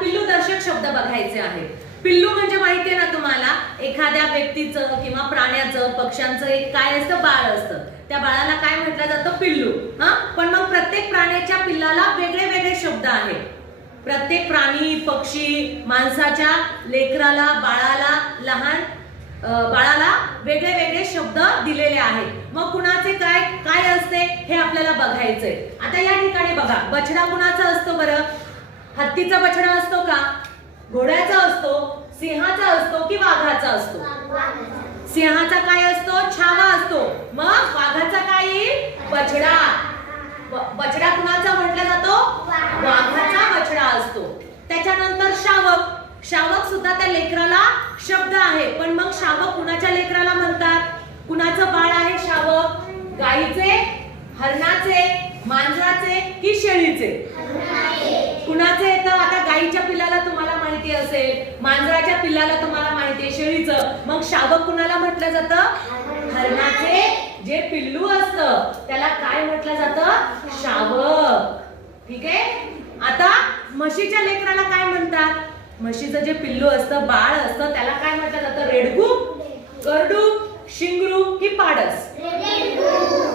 पिल्लू दर्शक शब्द बघायचे आहेत. पिल्लू म्हणजे माहितीये ना तुम्हाला, एखाद्या व्यक्तीचं किंवा प्राण्याचं, पक्ष्यांचं एक काय असतं, बाळ असतं. त्या बाळाला काय म्हटलं जातं, पिल्लू. पण मग प्रत्येक प्राण्याच्या पिल्लाला वेगळे वेगळे शब्द आहेत. प्रत्येक प्राणी, पक्षी, माणसाच्या लेकराला, बाळाला, लहान बाळाला वेगळे वेगळे शब्द दिलेले आहेत. मग कुणाचे काय काय असते हे आपल्याला बघायचंय. आता या ठिकाणी बघा, बछडा कुणाचा असतो बरं? हत्तीचा बछडा असतो का? घोड्याचा असतो? सिंहाचा असतो की वाघाचा असतो? सिंहाचा काय असतो? छावा असतो. मग वाघाचा काय येईल? बछडा. बछडा कुणाचा म्हटला जातो? वाघाचा बछडा असतो. त्याच्यानंतर शावक. शावक सुद्धा त्या लेकराला शब्द आहे, पण मग शावक कुणाच्या लेकराला म्हणतात? कुणाचं बाळ आहे शावक? गाईचे, हरणाचे, मांजराचे की शेळीचे? कुणाचे येतं? आता गाईच्या पिल्लाला तुम्हाला माहिती असेल, मांजराच्या पिल्लाला तुम्हाला माहिती आहे, शेळीचं. मग शावक कुणाला म्हटलं जातं? हरणाचे जे पिल्लू असतं त्याला काय म्हटलं जातं? शावक. ठीक आहे. आता म्हशीच्या लेकराला काय म्हणतात? म्हशीचं जे पिल्लू असतं, बाळ असतं, त्याला काय म्हटलं जातं? रेडकू, करडू, शिंगरू की पाडस?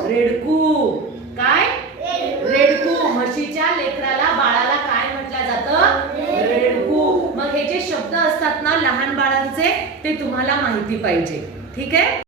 रेडकू. काय? रेडकू. म्हशीच्या लेकराला, बाळाला काय म्हटलं जातं? रेडकू. मग हे जे शब्द असतात ना लहान बाळांचे, ते तुम्हाला माहिती पाहिजे. ठीक आहे.